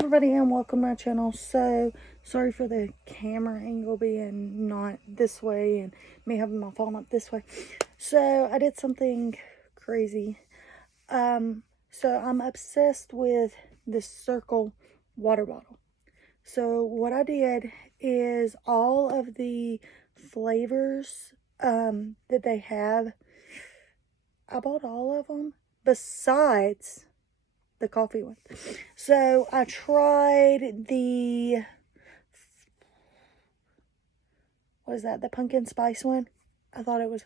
Everybody, and welcome to my channel. So sorry for the camera angle being not this way and me having my phone up this way. So I did something crazy. So I'm obsessed with this Cirkul water bottle. So what I did is all of the flavors that they have, I bought all of them besides the coffee one. So I tried the, what is that, the pumpkin spice one. I thought it was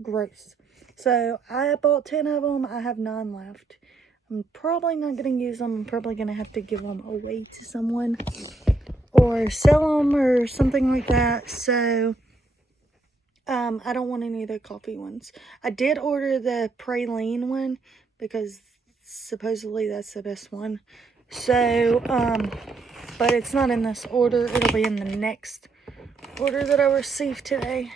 gross. So I bought 10 of them. I have 9 left. I'm probably not going to use them. I'm probably going to have to give them away to someone or sell them or something like that. So I don't want any of the coffee ones. I did order the praline one because supposedly that's the best one. So but it's not in this order. It'll be in the next order that I received today.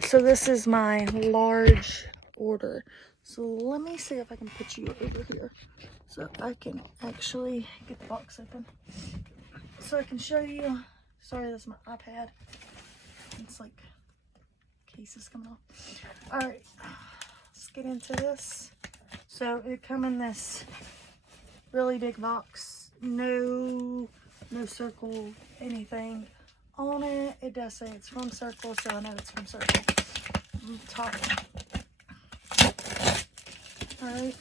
So this is my large order. So let me see if I can put you over here so I can actually get the box open so I can show you. Sorry, that's my iPad. It's like cases coming off. All right, let's get into this. So it come in this really big box. No Cirkul anything on it. It does say it's from Cirkul, so I know it's from Cirkul. Top. All right.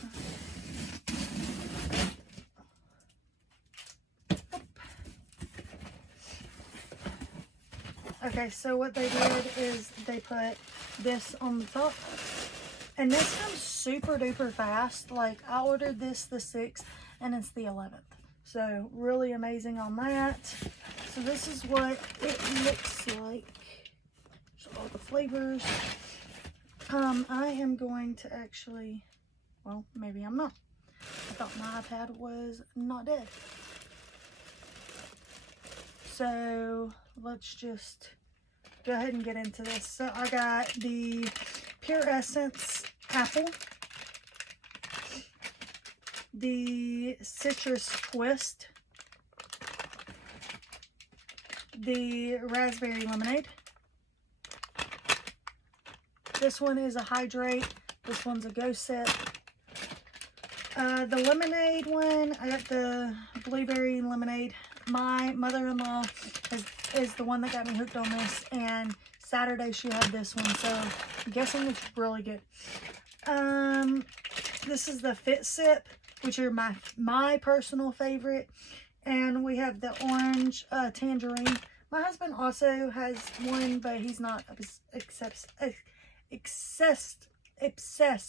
Okay, so what they did is they put this on the top, and this comes super duper fast. Like, I ordered this the 6th and it's the 11th, so really amazing on that. So this is what it looks like. So all the flavors. I am going to actually, well, maybe I'm not. I thought my iPad was not dead. So let's just go ahead and get into this. So I got the Pure Essence Apple, the Citrus Twist, the Raspberry Lemonade. This one is a Hydrate. This one's a Go Set. The lemonade one, I got the Blueberry Lemonade. My mother-in-law is the one that got me hooked on this, and Saturday she had this one, so I'm guessing it's really good. This is the Fit Sip, which are my personal favorite, and we have the orange tangerine. My husband also has one, but he's not obsessed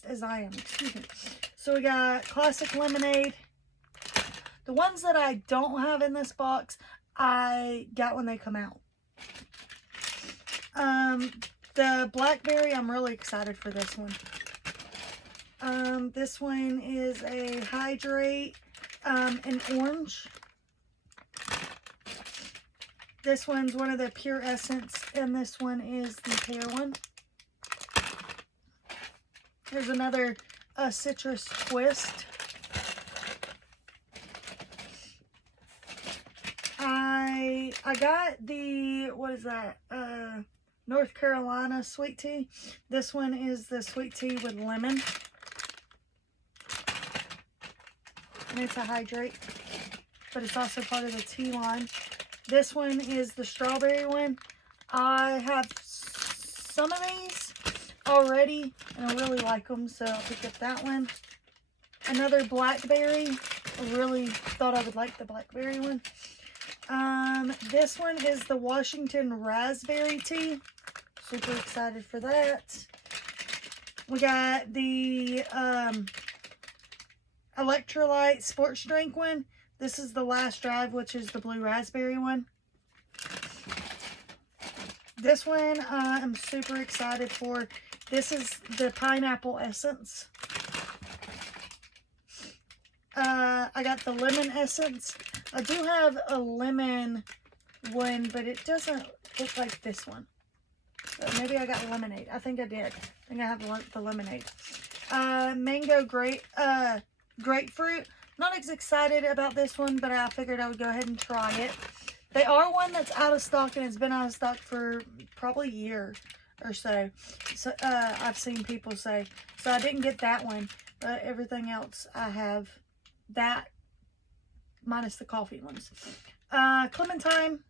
as I am. Excuse me. So we got classic lemonade. The ones that I don't have in this box, I got when they come out. The blackberry, I'm really excited for this one. This one is a Hydrate in orange. This one's one of the Pure Essence, and this one is the pear one. There's another Citrus Twist. I got the, what is that, North Carolina sweet tea. This one is the sweet tea with lemon. And it's a Hydrate, but it's also part of the tea line. This one is the strawberry one. I have some of these already, and I really like them, so I'll pick up that one. Another blackberry. I really thought I would like the blackberry one. This one is the Washington Raspberry Tea. Super excited for that. We got the Electrolyte Sports Drink one. This is the Last Drive, which is the blue raspberry one. This one I'm super excited for. This is the Pineapple Essence. I got the Lemon Essence. I do have a lemon one, but it doesn't look like this one. So maybe I got lemonade. I think I did. I think I have the lemonade. Mango grapefruit. Not as excited about this one, but I figured I would go ahead and try it. They are one that's out of stock, and it's been out of stock for probably a year or so. So I've seen people say. So I didn't get that one, but everything else I have that, minus the coffee ones. Clementine.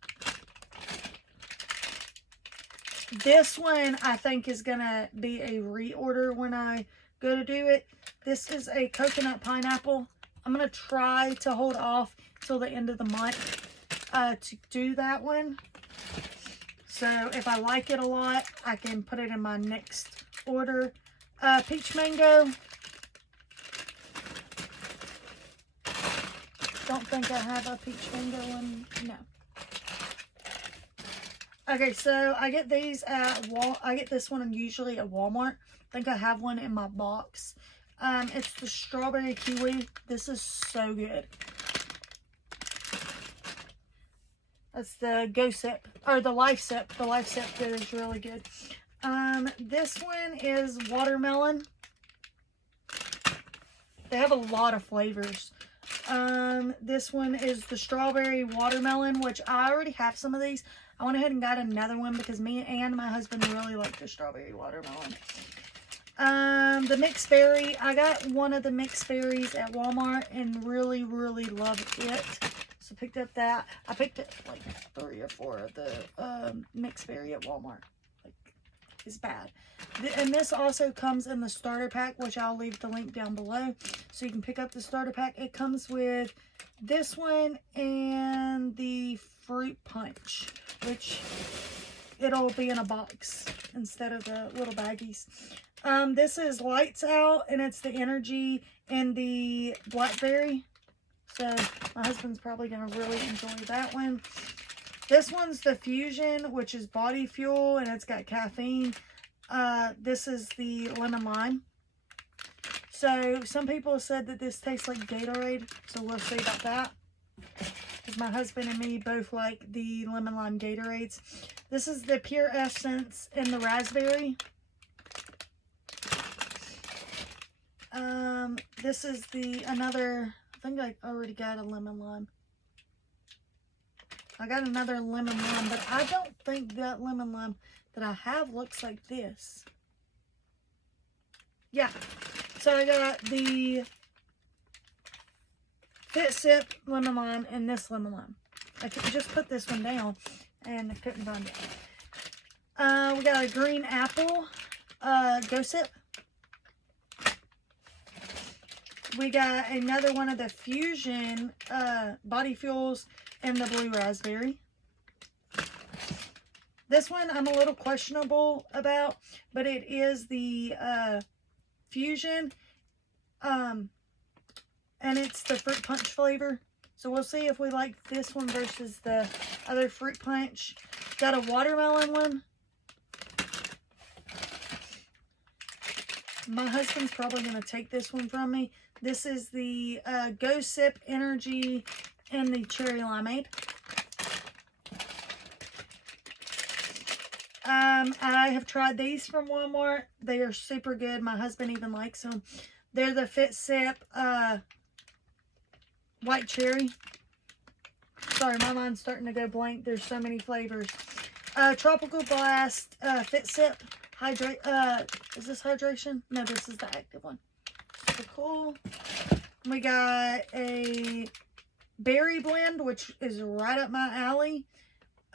This one I think is gonna be a reorder when I go to do it. This is a coconut pineapple. I'm gonna try to hold off till the end of the month to do that one. So if I like it a lot, I can put it in my next order. Peach mango. Don't think I have a peach mango one. No. Okay, so I get these at I get this one usually at Walmart. I think I have one in my box. It's the strawberry kiwi. This is so good. That's the Go Sip, or the Life Sip. The Life Sip is really good. This one is watermelon. They have a lot of flavors. This one is the strawberry watermelon, which I already have some of these. I went ahead and got another one because me and my husband really like the strawberry watermelon. The mixed berry. I got one of the mixed berries at Walmart and really, really loved it. So picked up that. I picked up like 3 or 4 of the mixed berry at Walmart. Like, it's bad. And this also comes in the starter pack, which I'll leave the link down below. So you can pick up the starter pack. It comes with this one and the fruit punch, which it'll be in a box instead of the little baggies. This is Lights Out, and it's the energy and the blackberry. So my husband's probably going to really enjoy that one. This one's the Fusion, which is body fuel, and it's got caffeine. This is the lemon lime. So some people said that this tastes like Gatorade, so we'll see about that. Because my husband and me both like the lemon lime Gatorades. This is the Pure Essence and the raspberry. This is another, I think I already got a lemon lime. I got another lemon lime, but I don't think that lemon lime that I have looks like this. Yeah. So I got the Fit Sip lemon lime and this lemon lime. I just put this one down and I couldn't find it. We got a green apple Go Sip. We got another one of the Fusion body fuels and the blue raspberry. This one I'm a little questionable about, but it is the Fusion, and it's the fruit punch flavor. So we'll see if we like this one versus the other fruit punch. Got a watermelon one. My husband's probably going to take this one from me. This is the Go Sip Energy and the Cherry Limeade. I have tried these from Walmart. They are super good. My husband even likes them. They're the Fit Sip White Cherry. Sorry, my mind's starting to go blank. There's so many flavors. Tropical Blast Fit Sip. Is this hydration? No, this is the active one. So cool. We got a berry blend, which is right up my alley.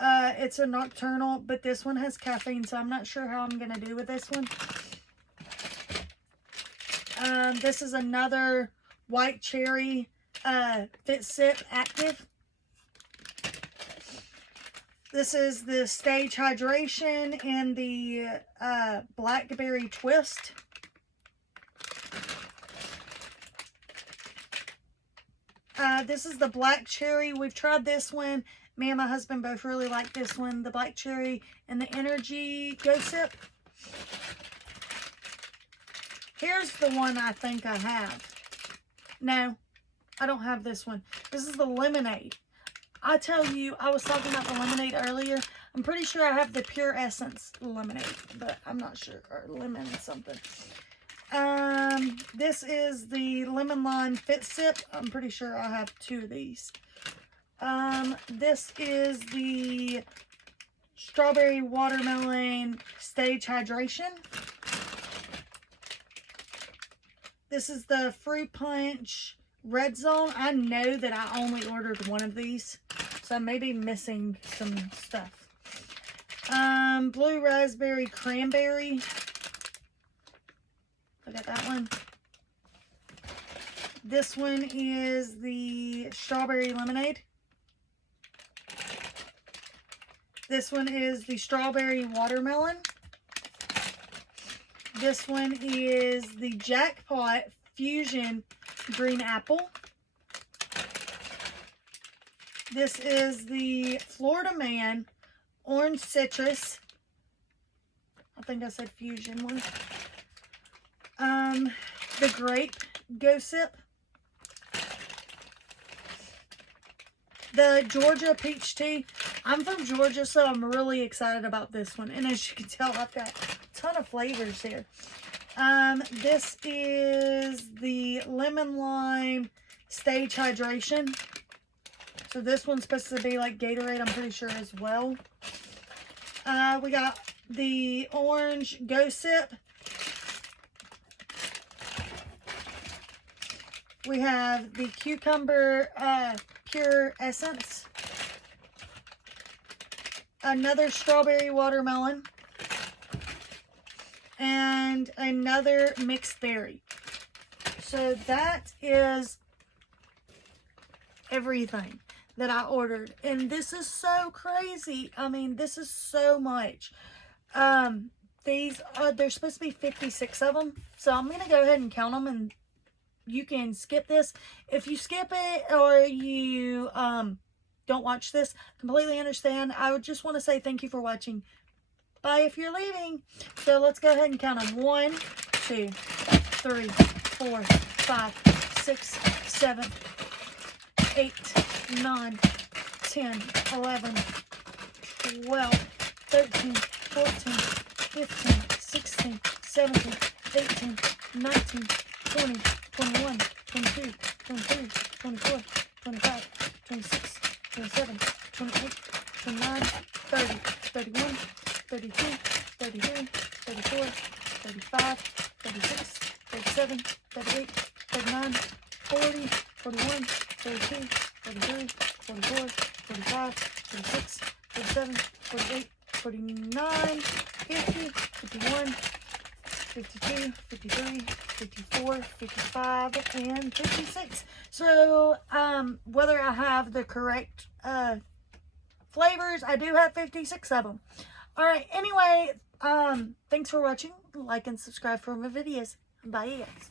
It's a nocturnal, but this one has caffeine, so I'm not sure how I'm going to do with this one. This is another white cherry Fit Sip Active. This is the Stage Hydration and the Blackberry Twist. This is the Black Cherry. We've tried this one. Me and my husband both really like this one. The Black Cherry and the Energy Go Sip. Here's the one I think I have. No, I don't have this one. This is the Lemonade. I tell you, I was talking about the lemonade earlier. I'm pretty sure I have the Pure Essence lemonade, but I'm not sure. Or lemon something. This is the Lemon Lime Fit Sip. I'm pretty sure I have 2 of these. This is the Strawberry Watermelon Stage Hydration. This is the Fruit Punch Red Zone. I know that I only ordered 1 of these, so I may be missing some stuff. Blue Raspberry Cranberry. I got that one. This one is the Strawberry Lemonade. This one is the Strawberry Watermelon. This one is the Jackpot Fusion Green Apple. This is the Florida Man Orange Citrus. I think I said Fusion one. The Grape Go Sip. The Georgia Peach Tea. I'm from Georgia, so I'm really excited about this one. And as you can tell, I've got a ton of flavors here. This is the Lemon Lime Stage Hydration. So this one's supposed to be like Gatorade, I'm pretty sure, as well. We got the Orange Go Sip. We have the Cucumber Pure Essence. Another Strawberry Watermelon. And another Mixed Berry. So that is everything that I ordered. And this is so crazy. I mean, this is so much. These are, there's supposed to be 56 of them. So I'm going to go ahead and count them, and you can skip this. If you skip it or you don't watch this, completely understand. I would just want to say thank you for watching. Bye if you're leaving. So let's go ahead and count them. 1, 2, 3, 4, 5, 6, 7, 8, 9, 10, 11, 12, 13, 14, 15, 16, 17, 18, 19, 20, 21, 22, 23, 24, 25, 26, 27, 28, 29, 30, 31, 32, 33, 34, 35, 36, 37, 38, 39, 40, 41, 42, 43, 44, 45, 46, 47, 48, 49, 50, 51, 52, 53, 54, 55, and 56. So, whether I have the correct flavors, I do have 56 of them. Alright, anyway, thanks for watching. Like and subscribe for more videos. Bye, you guys.